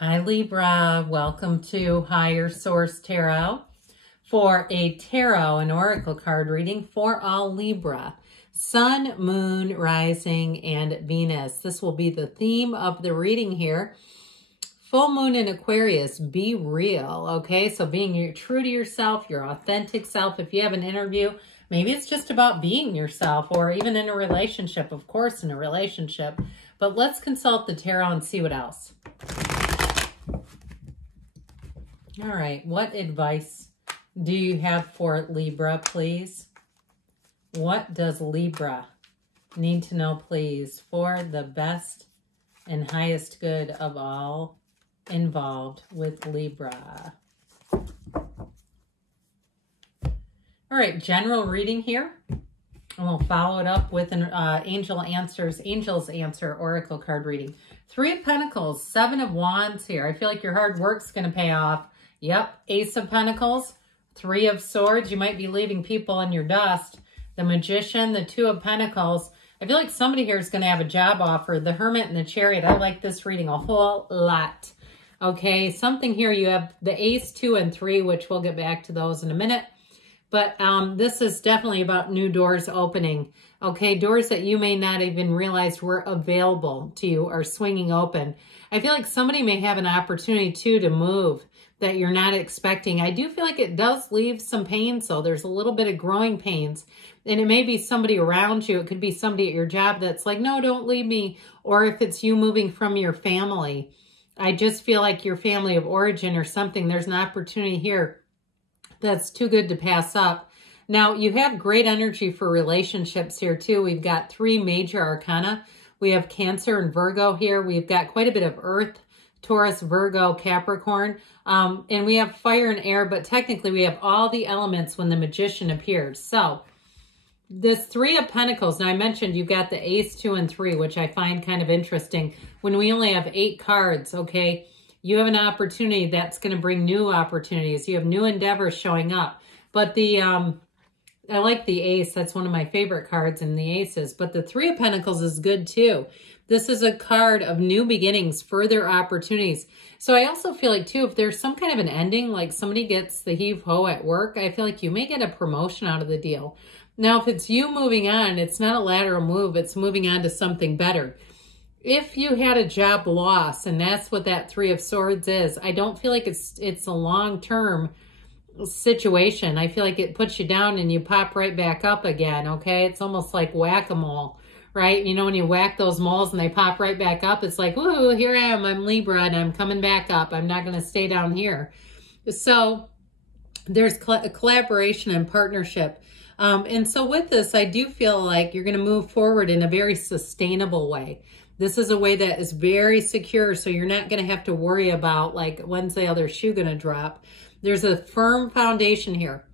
Hi Libra, welcome to Higher Source Tarot for a tarot and oracle card reading for all Libra. Sun, Moon, Rising, and Venus. This will be the theme of the reading here. Full Moon in Aquarius, be real, okay? So being true to yourself, your authentic self. If you have an interview, maybe it's just about being yourself, or even in a relationship, of course, in a relationship. But let's consult the tarot and see what else. All right, what advice do you have for Libra, please? What does Libra need to know, please, for the best and highest good of all involved with Libra? All right, general reading here. And we'll follow it up with an Angel's Answer Oracle card reading. 3 of Pentacles, 7 of Wands here. I feel like your hard work's going to pay off. Yep, Ace of Pentacles, 3 of Swords. You might be leaving people in your dust. The Magician, the 2 of Pentacles. I feel like somebody here is going to have a job offer. The Hermit and the Chariot. I like this reading a whole lot. Okay, something here. You have the Ace, 2, and 3, which we'll get back to those in a minute. But this is definitely about new doors opening. Okay, doors that you may not even realize were available to you are swinging open. I feel like somebody may have an opportunity, too, to move that you're not expecting. I do feel like it does leave some pain, so there's a little bit of growing pains. And it may be somebody around you. It could be somebody at your job that's like, no, don't leave me. Or if it's you moving from your family. I just feel like your family of origin or something, there's an opportunity here that's too good to pass up. Now, you have great energy for relationships here, too. We've got 3 major arcana. We have Cancer and Virgo here. We've got quite a bit of Earth, Taurus, Virgo, Capricorn. And we have fire and air, but technically we have all the elements when the Magician appears. So this 3 of Pentacles, now I mentioned you've got the Ace, 2, and 3, which I find kind of interesting. When we only have 8 cards, okay, you have an opportunity that's going to bring new opportunities. You have new endeavors showing up. But the, I like the Ace. That's one of my favorite cards in the Aces. But the 3 of Pentacles is good too. This is a card of new beginnings, further opportunities. So I also feel like, too, if there's some kind of an ending, like somebody gets the heave-ho at work, I feel like you may get a promotion out of the deal. Now, if it's you moving on, it's not a lateral move. It's moving on to something better. If you had a job loss, and that's what that 3 of Swords is, I don't feel like it's a long-term situation. I feel like it puts you down and you pop right back up again, okay? It's almost like whack-a-mole. Right? You know, when you whack those moles and they pop right back up, it's like, woo, here I am. I'm Libra and I'm coming back up. I'm not going to stay down here. So there's collaboration and partnership. And so with this, I do feel like you're going to move forward in a very sustainable way. This is a way that is very secure. So you're not going to have to worry about like, when's the other shoe going to drop? There's a firm foundation here.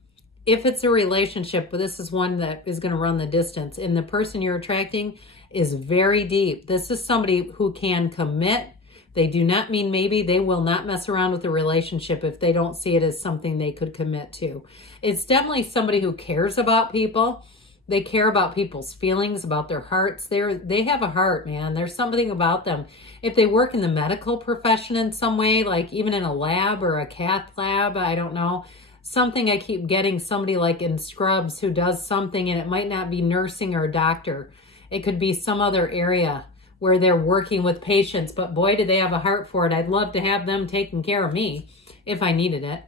If it's a relationship, but this is one that is going to run the distance, and the person you're attracting is very deep. This is somebody who can commit. They do not mean maybe. They will not mess around with a relationship if they don't see it as something they could commit to. It's definitely somebody who cares about people. They care about people's feelings, about their hearts. They have a heart, man. There's something about them. If they work in the medical profession in some way, like even in a lab or a cath lab, I don't know. Something I keep getting, somebody like in Scrubs who does something, and it might not be nursing or a doctor. It could be some other area where they're working with patients, but boy, do they have a heart for it. I'd love to have them taking care of me if I needed it.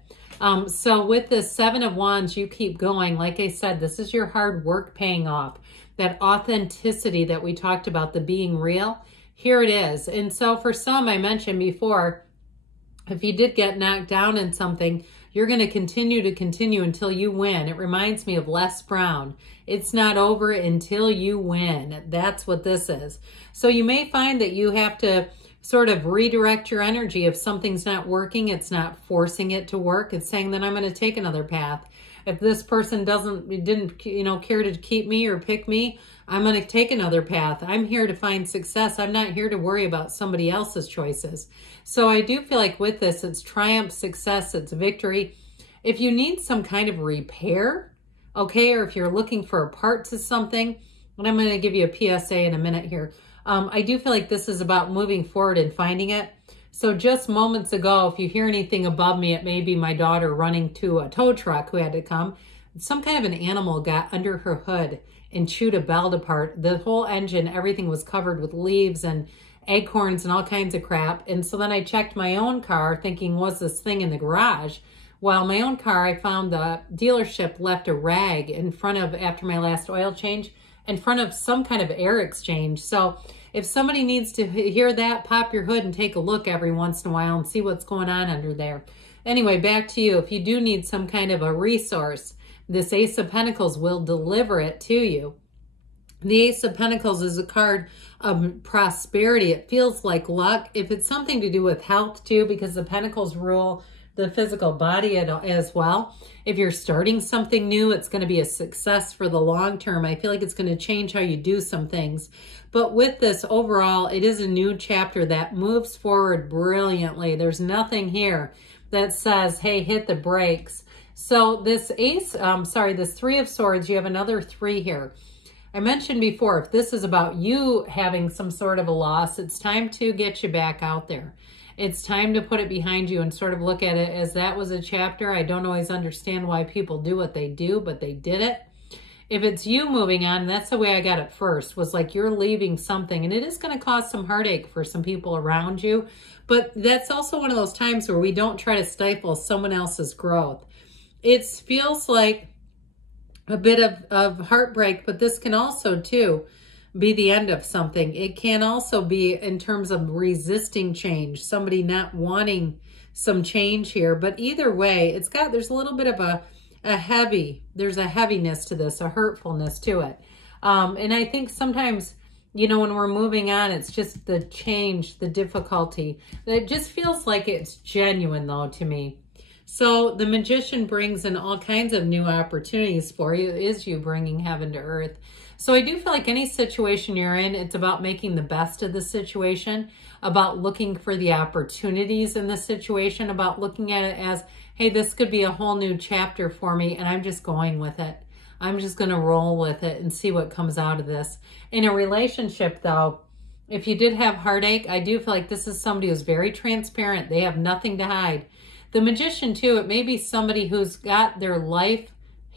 So with the 7 of Wands, you keep going. Like I said, this is your hard work paying off. That authenticity that we talked about, the being real, here it is. And so for some, I mentioned before, if you did get knocked down in something, you're going to continue until you win. It reminds me of Les Brown. It's not over until you win. That's what this is. So you may find that you have to sort of redirect your energy. If something's not working, it's not forcing it to work. It's saying that I'm going to take another path. If this person didn't care to keep me or pick me, I'm going to take another path. I'm here to find success. I'm not here to worry about somebody else's choices. So I do feel like with this, it's triumph, success, it's victory. If you need some kind of repair, okay, or if you're looking for a part to something, and I'm going to give you a PSA in a minute here. I do feel like this is about moving forward and finding it. So just moments ago, if you hear anything above me, it may be my daughter running to a tow truck who had to come. Some kind of an animal got under her hood and chewed a belt apart. The whole engine, everything was covered with leaves and acorns and all kinds of crap. And so then I checked my own car thinking, was this thing in the garage? Well, my own car, I found the dealership left a rag in front of, after my last oil change, in front of some kind of air exchange. So if somebody needs to hear that, pop your hood and take a look every once in a while and see what's going on under there. Anyway, back to you. If you do need some kind of a resource, this Ace of Pentacles will deliver it to you. The Ace of Pentacles is a card of prosperity. It feels like luck. If it's something to do with health too, because the Pentacles rule the physical body as well. If you're starting something new, it's going to be a success for the long term. I feel like it's going to change how you do some things. But with this overall, it is a new chapter that moves forward brilliantly. There's nothing here that says, hey, hit the brakes. So this this Three of Swords, you have another 3 here. I mentioned before, if this is about you having some sort of a loss, it's time to get you back out there. It's time to put it behind you and sort of look at it as that was a chapter. I don't always understand why people do what they do, but they did it. If it's you moving on, that's the way I got it first, was like you're leaving something, and it is going to cause some heartache for some people around you. But that's also one of those times where we don't try to stifle someone else's growth. It feels like a bit of heartbreak, but this can also too be the end of something. It can also be in terms of resisting change, somebody not wanting some change here. But either way, there's a little bit of there's a heaviness to this, a hurtfulness to it. And I think sometimes, you know, when we're moving on, it's just the change, the difficulty. It just feels like it's genuine though to me. So the Magician brings in all kinds of new opportunities for you, is you bringing heaven to earth. So I do feel like any situation you're in, it's about making the best of the situation, about looking for the opportunities in the situation, about looking at it as, hey, this could be a whole new chapter for me, and I'm just going with it. I'm just going to roll with it and see what comes out of this. In a relationship, though, if you did have heartache, I do feel like this is somebody who's very transparent. They have nothing to hide. The Magician, too, it may be somebody who's got their life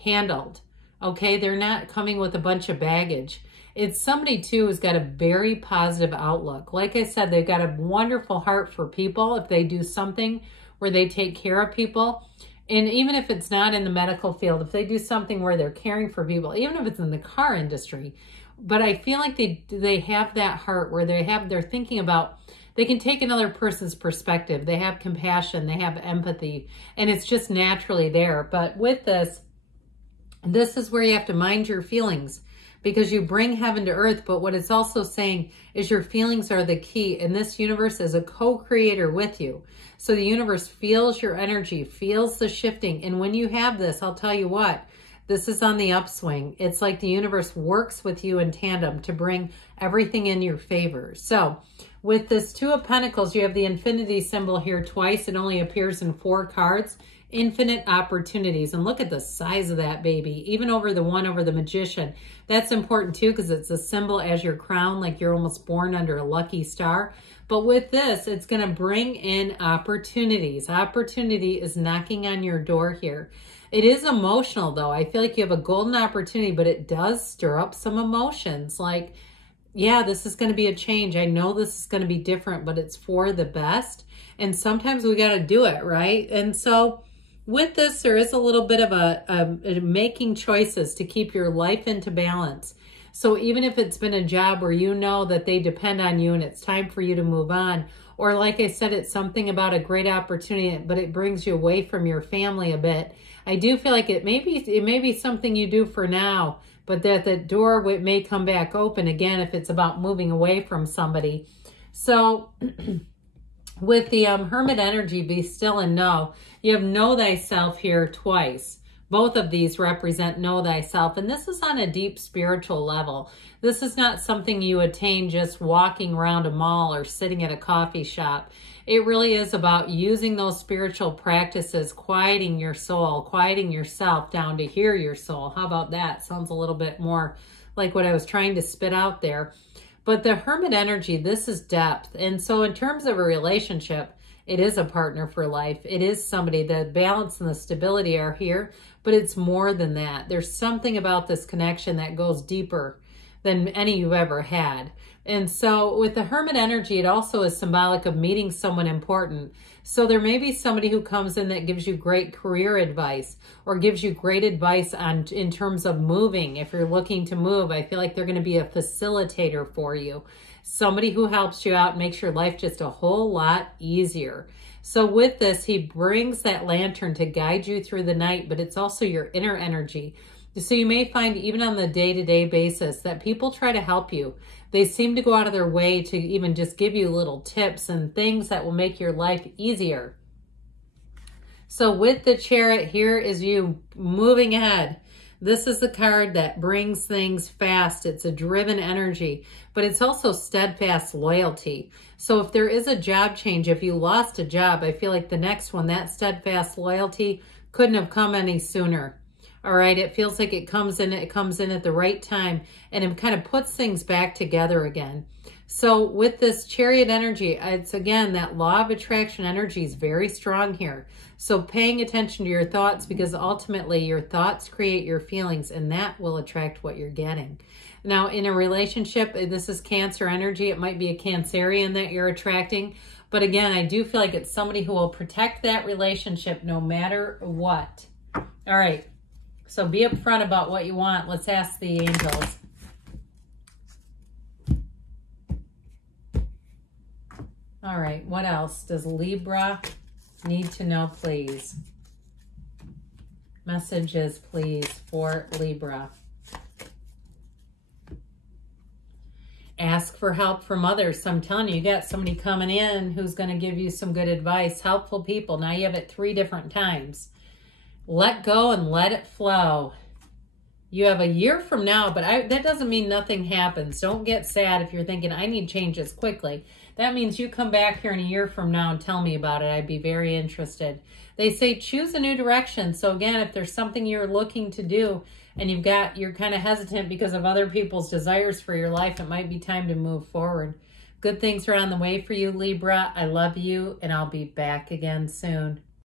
handled. Okay, they're not coming with a bunch of baggage. It's somebody, too, who's got a very positive outlook. Like I said, they've got a wonderful heart for people if they do something where they take care of people. And even if it's not in the medical field, if they do something where they're caring for people, even if it's in the car industry, but I feel like they have that heart where they're thinking about, they can take another person's perspective. They have compassion, they have empathy, and it's just naturally there. But with this is where you have to mind your feelings, because you bring heaven to earth. But what it's also saying is your feelings are the key, and this universe is a co-creator with you. So the universe feels your energy, feels the shifting. And when you have this, I'll tell you what, this is on the upswing. It's like the universe works with you in tandem to bring everything in your favor. So with this Two of Pentacles, you have the infinity symbol here twice. It only appears in 4 cards. Infinite opportunities. And look at the size of that baby, even over the one over the Magician. That's important too, because it's a symbol as your crown, like you're almost born under a lucky star. But with this, it's going to bring in opportunities. Opportunity is knocking on your door here. It is emotional though. I feel like you have a golden opportunity, but it does stir up some emotions. Like, yeah, this is going to be a change. I know this is going to be different, but it's for the best. And sometimes we got to do it, right? And so with this, there is a little bit of a making choices to keep your life into balance. So even if it's been a job where you know that they depend on you and it's time for you to move on, or like I said, it's something about a great opportunity, but it brings you away from your family a bit. I do feel like it may be something you do for now, but that the door may come back open again if it's about moving away from somebody. So with the Hermit energy, be still and know. You have know thyself here twice. Both of these represent know thyself. And this is on a deep spiritual level. This is not something you attain just walking around a mall or sitting at a coffee shop. It really is about using those spiritual practices, quieting your soul, quieting yourself down to hear your soul. How about that? Sounds a little bit more like what I was trying to spit out there. But the Hermit energy, this is depth. And so in terms of a relationship, it is a partner for life. It is somebody. The balance and the stability are here, but it's more than that. There's something about this connection that goes deeper than any you've ever had. And so with the Hermit energy, it also is symbolic of meeting someone important. So there may be somebody who comes in that gives you great career advice or gives you great advice in terms of moving. If you're looking to move, I feel like they're going to be a facilitator for you. Somebody who helps you out, makes your life just a whole lot easier. So with this, he brings that lantern to guide you through the night, but it's also your inner energy. So you may find even on the day-to-day basis that people try to help you. They seem to go out of their way to even just give you little tips and things that will make your life easier. So with the Chariot, here is you moving ahead. This is the card that brings things fast. It's a driven energy, but it's also steadfast loyalty. So if there is a job change, if you lost a job, I feel like the next one, that steadfast loyalty couldn't have come any sooner. All right, it feels like it comes in at the right time, and it kind of puts things back together again. So with this Chariot energy, it's again, that law of attraction energy is very strong here. So paying attention to your thoughts, because ultimately your thoughts create your feelings, and that will attract what you're getting. Now in a relationship, this is Cancer energy. It might be a Cancerian that you're attracting. But again, I do feel like it's somebody who will protect that relationship no matter what. All right. So be upfront about what you want. Let's ask the angels. All right, what else does Libra need to know, please? Messages, please, for Libra. Ask for help from others. So I'm telling you, you got somebody coming in who's going to give you some good advice, helpful people. Now you have it 3 different times. Let go and let it flow. You have a year from now, but that doesn't mean nothing happens. Don't get sad if you're thinking, I need changes quickly. That means you come back here in a year from now and tell me about it. I'd be very interested. They say choose a new direction. So again, if there's something you're looking to do and you're kind of hesitant because of other people's desires for your life, it might be time to move forward. Good things are on the way for you, Libra. I love you, and I'll be back again soon.